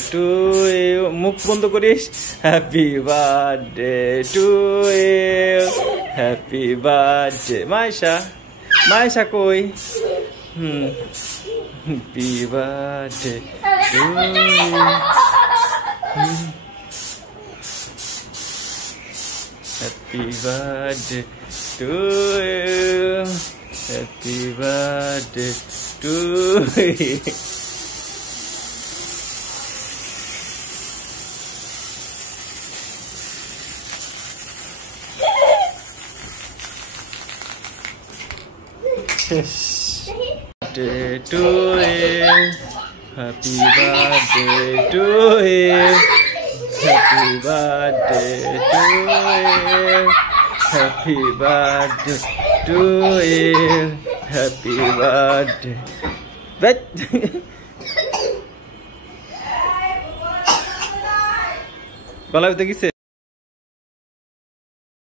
To you, মুখ বন্ধ করিস। Happy birthday to you, happy birthday. Maisha, Maisha কই? Happy birthday to you, happy birthday to you, happy birthday to you. Birthday to you, happy birthday to you, happy birthday to you, happy birthday to you, happy birthday. But গলা ভিতরে কিসে?